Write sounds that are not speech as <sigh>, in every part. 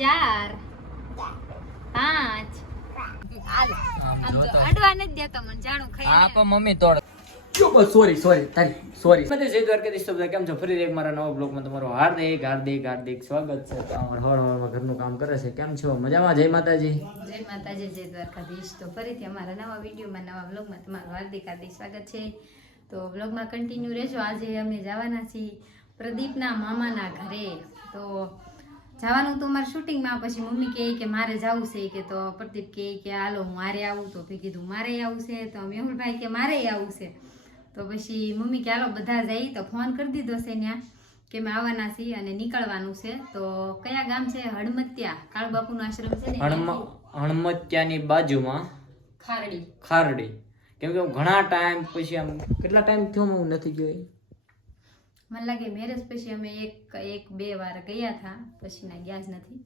ચાર પાંચ. હાલ આમ આમ જો જોતો. અડવા નથી દેતો મને જાણું હા પણ મમ્મી તોડ. સોરી સોરી તારી સોરી બધે જય દ્વારકાધીશ બધા કેમ છો? ફરી એક મારા નવા બ્લોગમાં તમારું હાર્દિક હાર્દિક હાર્દિક સ્વાગત છે. તો હળ હળમાં ઘરનું કામ કરે છે. કેમ છો? મજામાં? જય માતાજી. જય માતાજી જય દ્વારકાધીશ. તો ફરીથી અમારા નવા વિડીયોમાં નવા બ્લોગમાં તમારું હાર્દિક હાર્દિક સ્વાગત છે. તો બ્લોગમાં કન્ટિન્યુ રહેજો. આજે અમે જવાના છીએ પ્રદીપના મામાના ઘરે. તો જવાનું તો મારે શૂટિંગમાં પછી મમ્મી કહે કે મારે જવું છે કે તો પ્રદીપ કહે કે હાલો હું મારે આવું તો મેં કીધું મારે આવું છે તો મેહુલભાઈ કે મારે આવું છે. તો પછી મમ્મી કે હાલો બધા જઈ તો ફોન કરી દીધો છે ત્યાં કે મેં આવવાના છીએ અને નીકળવાનું છે. તો કયા ગામ છે? હડમત્યા કાળબાપુનો આશ્રમ છે ને હણમ હણમત્યાની બાજુમાં. ખારડી. ખારડી. કેમ કે હું ઘણા ટાઈમ પછી આમ કેટલા ટાઈમ થયો હું નથી ગયો? મને લાગે મેરેજ પછી અમે એક એક બે વાર ગયા હતા. પછી ના ગયા જ નથી.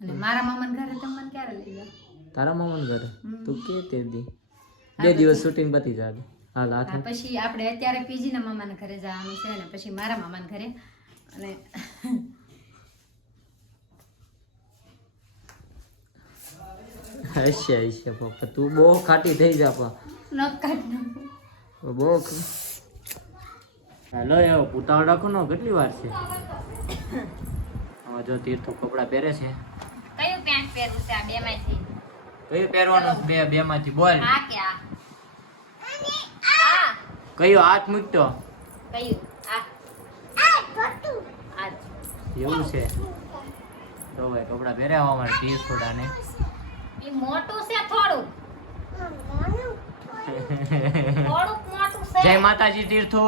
અને મારા મામાના ઘરે તમે મને ક્યારે લઈ ગયા? તારા મામાને ઘરે? તું કે તે દી? બે દિવસ શૂટિંગ પતી જાય હાલ હા, પછી આપણે અત્યારે પીજી ના મામાના ઘરે જવાનું છે અને પછી મારા મામાના ઘરે. અને હશે હશે પપ્પા. તું બહુ ખાટી થઈ જા પા નખ કાઢ બહુ હેલો એવો ઉતાવળ રાખો ને કેટલી વાર છે? હવે જો તીર્થો કપડા પહેરે છે. કયું પેન્ટ પહેરવું છે? આ બે માંથી કયું પહેરવાનું? બે બે માંથી બોલ. આ કે આ? આ. કયો હાથ મૂકતો? કયું? આ. આ એવું છે? તો ભાઈ કપડા પહેર્યા અમારે તીર્થોડા ને ઈ મોટું છે થોડું થોડુંક મોટું છે. જય માતાજી તીર્થો.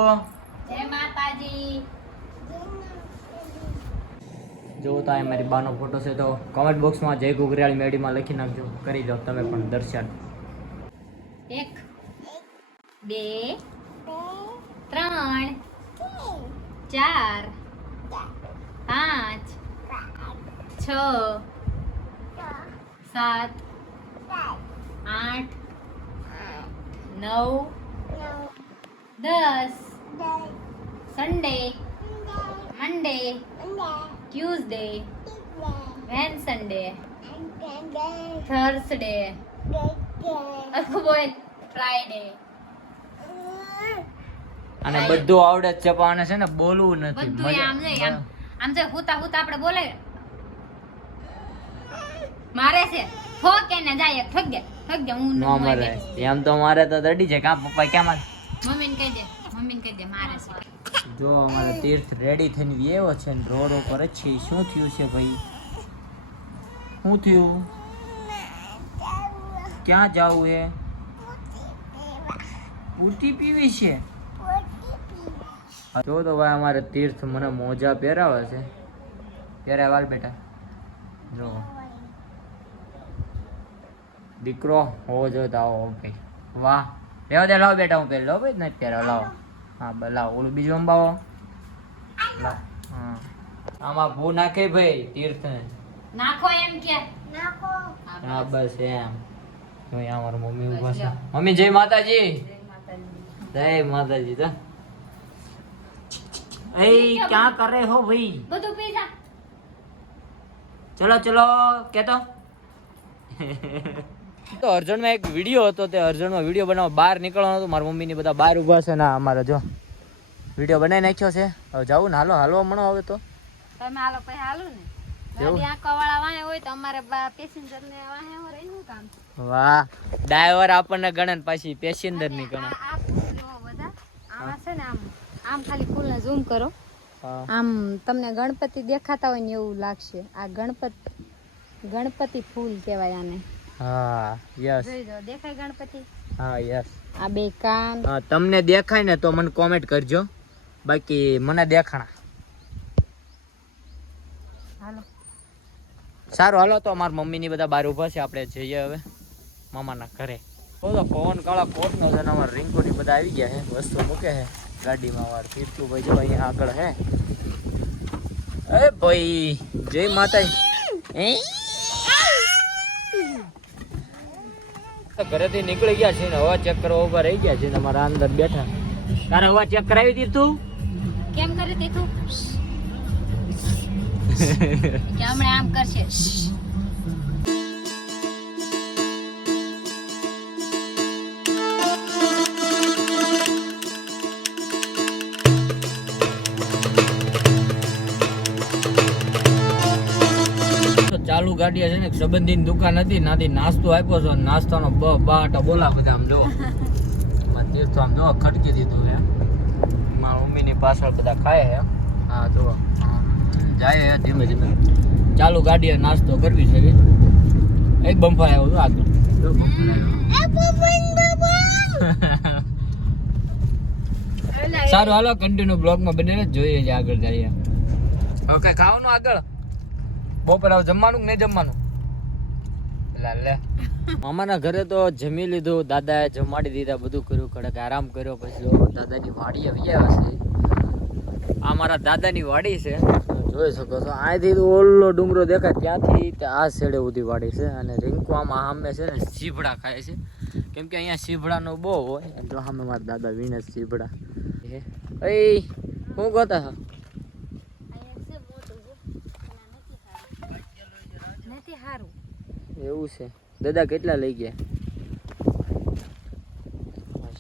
જય માતાજી. જો તો એ મારી બાનો ફોટો છે તો કોમેન્ટ બોક્સમાં જય ગુગરિયાળી મેડીમાં લખી નાખજો. કરી દો તમે પણ દર્શન. એક બે ત્રણ ચાર પાંચ છ સાત આઠ નવ દસ Sunday Monday Tuesday Wednesday Thursday બોલ ફ્રાઈડે અને બધું આવડે જ છે પણ આને છે ને બોલવું નથી. બધું આમ નહીં આમ આમ જો હુતા હુતા આપણે બોલે મારે છે ઠોકે ને જાય એક ઠોક દે ઠોક દે હું નો મારે એમ તો મારે તો દડી છે કા પપ્પા કેમ મમ્મીને કહી દે. મમ્મીને કહી દે મારે જો અમારે તીર્થ રેડી થઈને વ્યવો છે ને રોડ ઉપર જ છે. શું થયું છે ભાઈ? શું થયું? ક્યાં જાવું હે? પૂરતી પીવી છે? જો તો ભાઈ અમારે તીર્થ મને મોજા પહેરાવે છે. પહેરાય વાલ બેટા. જો. દીકરો હોવો જોઈએ તો આવો ભાઈ. વાહ. લેવા દે, લાવો બેટા હું પહેરી લો ભાઈ નથી પહેરાવ લાવો. હા લાવો ઓલું બીજું અંબાવો. હા. આમાં ભૂ નાખે ભાઈ તીર્થ નાખો એમ કે. હા બસ. એમ. હું અમાર મમ્મી ઊભા છે. મમ્મી જય માતાજી. જય માતાજી. જય માતાજી તો એ ક્યાં કરે હો ભાઈ? બધું પી જા ચલો ચલો કેતો? <laughs> તો અર્જુનમાં એક વીડિયો હતો તે અર્જુનમાં વીડિયો બનાવવા બહાર નીકળવાનો હતો. મારા મમ્મીની બધા બહાર ઊભા છે ના અમારે જો વીડિયો બનાવી નાખ્યો છે. હવે જાવું ને હાલો હાલવા મળો હવે તો. તમે હાલો પછી હાલો ને. વાહે ડ્રાઈવર આપણને ગણે પાછી પેસેન્જરની ગણે આ આ ફૂલ બધા આમાં છે ને આમ આમ ખાલી ઝૂમ કરો. આમ તમને ગણપતિ દેખાતા હોય ને એવું લાગશે. આ ગણપતિ ગણપતિ ફૂલ કહેવાય આને. હા યસ દેખાય ગણપતિ? હા યસ આ બે કાન. હા તમને દેખાય ને તો મને કોમેન્ટ કરજો. બાકી મને દેખાણા. હાલો. સારું હાલો તો મારા મમ્મીની બધા બહાર ઊભા છે. આપણે જઈએ હવે મામાના ઘરે. બોલો ફોન કાળા કોટનો છે ને અમારા રિંકુની બધા આવી ગયા છે. વસ્તુ મૂકે છે. ગાડીમાં વાર તીર્થું ભાઈ જો અહીંયા આગળ હે એ ભાઈ જય માતા એ ઘરેથી નીકળી ગયા છે ને હવા ચેક કરવા ઊભા રહી ગયા છે ને અમારા અંદર બેઠા. તારે હવા ચેક કરાવી દીધું કેમ કરી દીધું? કે હમણાં આમ કરશે. તો ચાલુ ગાડી છે ને સંબંધીની દુકાન હતી નાથી નાસ્તો આપ્યો છે નાસ્તાનો બ બાટ બોલા બધા આમ જો. તીર્થો આમ જો ખટકી દીધું છે. મારા મમ્મીની પાછળ બધા ખાય છે. હા જો જાય હે ધીમે ધીમે. ચાલુ ગાડીએ નાસ્તો કરવી છે. એક બંફા આવ્યો હતો આગળ. <laughs> સારું હાલો કન્ટિન્યુ બ્લોગમાં બને જોઈએ છે આગળ જઈએ. ઓકે ખાવાનું આગળ? બપોર આવ જમવાનું કે નહીં જમવાનું? લા મામાના ઘરે તો જમી લીધું, દાદાએ જમાડી દીધા, બધું કર્યું કડક આરામ કર્યો, પછી દાદાની વાડી આવી આવ્યા છે આ મારા દાદાની વાડી છે. જોઈ શકો છો, અહીંથી ઓલો ડુંગરો દેખાય, ત્યાંથી આ છેડે સુધી વાડી છે અને રિંકુ આમાં સામે છે ને સીભડા ખાય છે. કેમ કે અહીંયા સીભડાનો બહુ હોય એટલે સામે મારા દાદા વીણે સીભડા એ શું ગોતા હા નથી સારું એવું છે. દાદા કેટલા લઈ ગયા?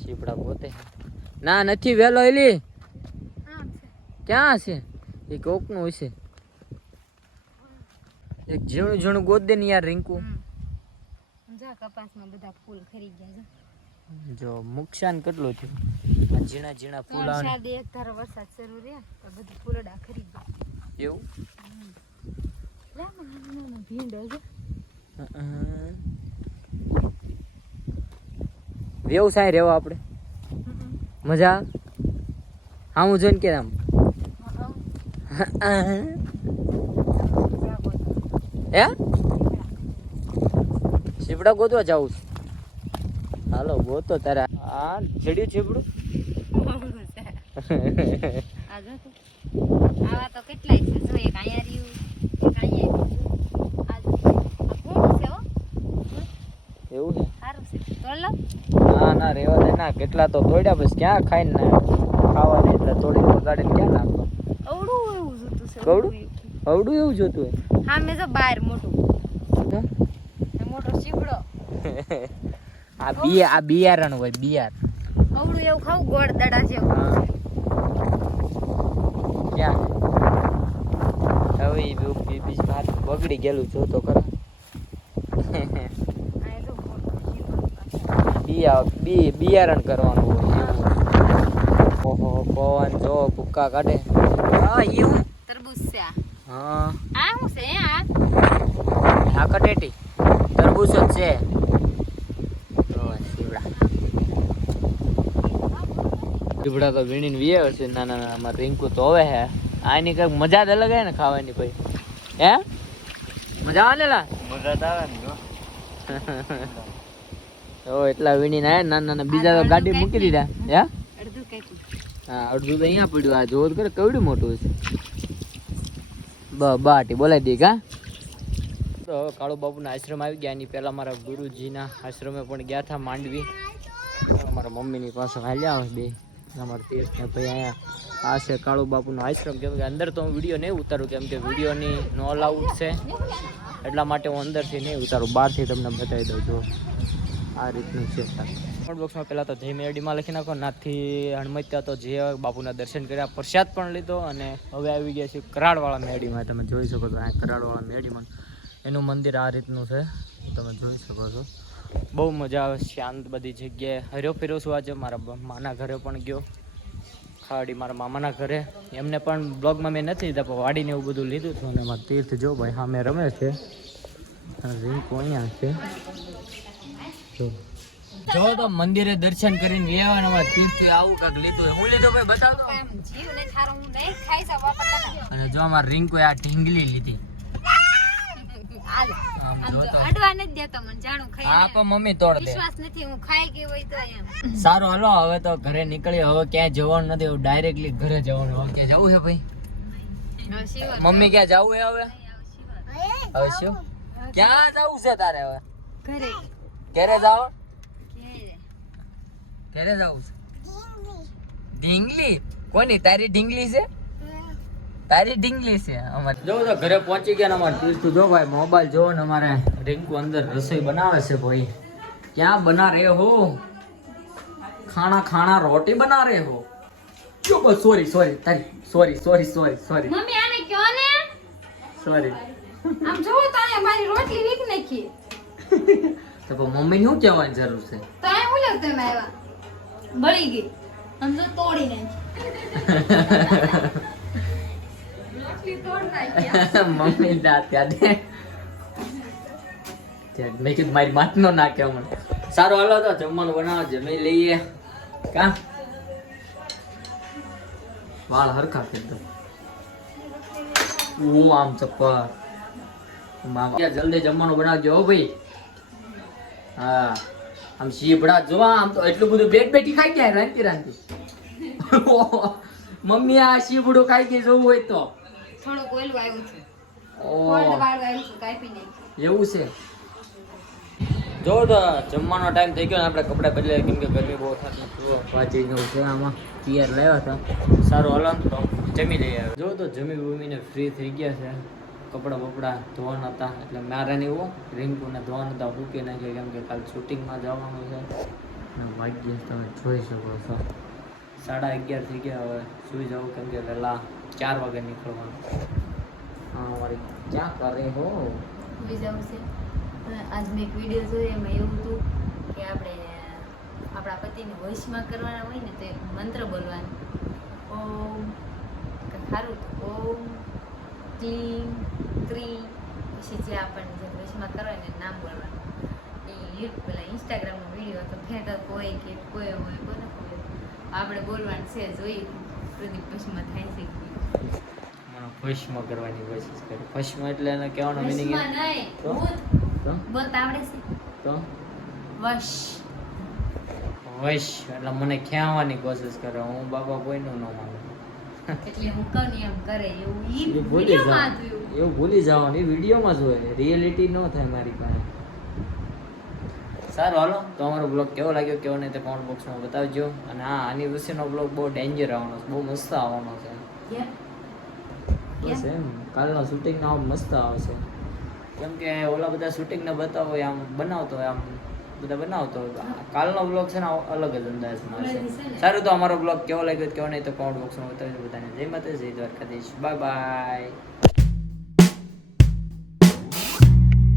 શીપડા પોતે ના નથી વેલો એલી. ક્યાં છે? એ કોકનું હશે. એક ઝીણું ઝીણું ગોદ દે ને યાર રિંકુ. જા કપાસમાં બધા ફૂલ ખરી ગયા છે જો નુકસાન કેટલું થયું? આ ઝીણા ઝીણા ફૂલ આવે વરસાદ એક ધારો વરસાદ શરૂ રહ્યા તો બધું ફૂલડા ખરી ગયા. એવું? લે મને ભીંડો છે વ્યવસાય રહેવા આપણે. મજા હા, હું જોઈને કે આમ હે? શીપડા ગોતવા જાઉં છું. હાલો, ગોતો તારે. આ જડ્યું છીપડું <laughs> આવા તો કેટલાય છે. જો એક અહીંયા રહ્યું એક અહીંયા રહ્યું. આ જો. આ કોણ છે હો એવું છે સારું છે તોડ લો ના ના રેવા દે ના કેટલા તો તોડ્યા પછી ક્યાં ખાઈને ના ખાવાને એટલે તોડી બગાડીને ક્યાં નાખો? અવડું એવું જોતું છે અવડું અવડું એવું જોતું હોય? હા મેં તો બહાર મોટું. મોટો શીપડો <laughs> આ બી આ બિયારણ હોય બિયાર. અવડું એવું ખાવું ગોળ દડા જેવું. ક્યાં? હવે બીજી વાત બગડી ગયેલું જોતો ખરા આ જો મોટો શીપડો બિયા બી બિયારણ કરવાનું હોય ઓહો પવન જો ભૂક્કા કાઢે. હા એવું? તરબૂચ છે હા. આ શું છે આ? આ કટેટી. તરબૂચ જ છે. શીવડા. તો વીણીને વીએ છે નાના નાના અમારે રિંકુ તો હવે હે. આની કંઈક મજા જ અલગ હે ને ખાવાની પછી હે? મજા આવે લા? મજા આવે ને <laughs> ઓ એટલા વીણીને આયા નાના નાના બીજા તો ગાડી મૂકી દીધા. હે? હા અડધું તો અહીંયા પડ્યું. આ જોર કરે કેવડું મોટું છે બ બાટી બોલાવી દઈ કા? તો હવે કાળુ બાપુના આશ્રમ આવી ગયા. એની પહેલાં મારા ગુરુજીના આશ્રમે પણ ગયા હતા માંડવી. મારા મમ્મીની પાસે હાલ્યા આવે બે. અમારા તીર્થને ભાઈ અહીંયા આ છે કાળુ બાપુનો આશ્રમ. કેમ કે અંદર તો હું વીડિયો નહીં ઉતારું. કેમ કે વિડીયોની નો અલાઉડ છે. એટલા માટે હું અંદરથી નહીં ઉતારું. બહારથી તમને બતાવી દઉં જો આ રીતનું છે. કોમેન્ટ બોક્સમાં પહેલાં તો જય મેરડીમાં લખી નાખો નાથથી હણમત્યા તો જે બાપુના દર્શન કર્યા, પ્રસાદ પણ લીધો અને હવે આવી ગયા છે કરાડવાળા મેરડીમાં. તમે જોઈ શકો છો આ કરાડવાળા મેરડીમાં. એનું મંદિર આ રીતનું છે. તમે જોઈ શકો છો. બહુ મજા આવે, શાંત બધી જગ્યાએ. હર્યો ફેર્યો છું આજે, મારા માના ઘરે પણ ગયો. ખાડી મારા મામાના ઘરે. એમને પણ બ્લોગમાં મેં નથી લીધા, પણ વાડીને એવું બધું લીધું હતું અને તીર્થ જો ભાઈ સામે રમે છે. રિંકુ અહીંયા છે. જો તો મંદિરે દર્શન કરીને વ્યવહાર અમારે તીર્થ આવું કાક લીધું હું લીધું ભાઈ બતાવ. તો. જીવ ને થારો હું નહીં ખાઈ જાવ બાપા તને અને જો અમાર રિંકુ આ ઢીંગલી લીધી. હું સારું હાલો હવે તો ઘરે નીકળી હવે ક્યાંય જવાનું નથી હવે ડાયરેક્ટલી ઘરે જવાનું હવે ક્યાં જવું છે ભાઈ? મમ્મી ક્યાં જવું છે હવે? હવે શું? ક્યાં જવું છે તારે હવે? ઘરે. ઘરે જાવ ઘેરે. ઘરે જવું છે ઢીંગલી? કોની? તારી ઢીંગલી છે? તારી ઢીંગલી છે અમારે. જો તો ઘરે પહોંચી ગયા ને અમારે તીર્થુ જો ભાઈ મોબાઈલ જો ને અમારે રિંકુ અંદર રસોઈ બનાવે છે ભાઈ ક્યાં બના રહે હો? ખાણા ખાણા રોટી બના રહે હો? જો બસ સોરી સોરી તારી sorry sorry sorry sorry mummy આને કયો ને? સોરી આમ જો તારે મારી રોટલી વીક નાખી. <laughs> તો પણ મમ્મી શું કહેવાની જરૂર છે? તો અહીં હું લગ તમે આવ્યા? બળી ગઈ. આમ તો તોડી નાખી. રોટલી તોડ નાખી. <laughs> મમ્મી દાંત કાઢે ત્યાં મેં કીધું મારી માત નો નાખે હમણાં. સારું હાલો તો જમવાનું બનાવો જમી લઈએ. કા? વાળ હરખા કરી ઓ આમ ચપ્પર મામા જલ્દી જમવાનું બનાવજો હો ભાઈ. હા. આમ શીપડા જોવા આમ તો એટલું બધું બેટ બેટી ખાઈ ગયા રાંધી રાંતી મમ્મી આ શીપડું ખાઈ ગઈ જોવું હોય તો? થોડુંક ઓલું આવ્યું છે. એવું છે? જો તો જમવાનો ટાઈમ થઈ ગયો ને આપણે કપડાં બદલે કેમ કે ગરમી બહુ થતી વાંચી જવું છે આમાં. પિયર લાવ્યા હતા. સારું હલો તો જમી લઈએ. જો તો જમી બમીને ફ્રી થઈ ગયા છે. કપડાં બપડા ધોવાના હતા. એટલે મારે ને એવું રિંકુને ધોવાના હતા મૂકી નાખ્યો કેમ કે કાલ શૂટિંગમાં જવાનું છે. અને વાગ્ય તમે જોઈ શકો છો. સાડા અગિયાર થઈ ગયા હવે. સુઈ જાઉં કેમ કે વહેલા ચાર વાગે નીકળવાનું. હા મારી ક્યાં કરે હો? સુઈ જવું છે. આજ મેં એક વીડિયો જોયો એમાં એવું હતું કે આપણે આપણા પતિને વોઇસમાં કરવાના હોય ને તો મંત્ર બોલવાનો. ઓમ કે સારું ઓમ ક્લીમ ક્રી પછી જે આપણને જે બ્રશમાં કરવાય ને નામ બોલવાનું એ યુટ્યુબ પેલા ઇન્સ્ટાગ્રામનો વીડિયો હતો ફેંકા કોઈ કે કોઈ હોય કોને હોય આપણે બોલવાનું છે જોઈ પ્રદીપ વશમાં થાય છે ફશમાં કરવાની કોશિશ કરી ફશમાં એટલે એનો કહેવાનો મિનિંગ તો? બોલતા આવડે છે તો વશ વશ એટલે મને ખ્યાવાની કોશિશ કરે હું બાબા કોઈનું ન માનું એટલે હું કહું ને એમ કરે એવું ઈ વિડીયોમાં હતું એવું. ભૂલી જવાનું એ વિડીયોમાં જોયે રિયલિટી ન થાય મારી પાસે. સારું હાલો. તો અમારો બ્લોગ કેવો લાગ્યો કેવો નહીં તે કોમેન્ટ બોક્સમાં બતાવજો. અને હા આની વિશેનો બ્લોગ બહુ ડેન્જર આવવાનો છે બહુ મસ્ત આવવાનો છે? બસ એમ કાલનો શૂટિંગ આમ મસ્ત આવશે. કેમ કે ઓલા બધા શૂટિંગને બતાવો હોય આમ બનાવતો હોય આમ. બધા બનાવતો હોય કાલનો બ્લોગ છે ને અલગ જ અંદાજમાં હશે. સારું તો અમારો બ્લોગ કેવો લાગ્યો કેવો નહીં તો કોમેન્ટ બોક્સમાં બતાવજો બધાને જય માતા જય દ્વારકાધીશ. Bye bye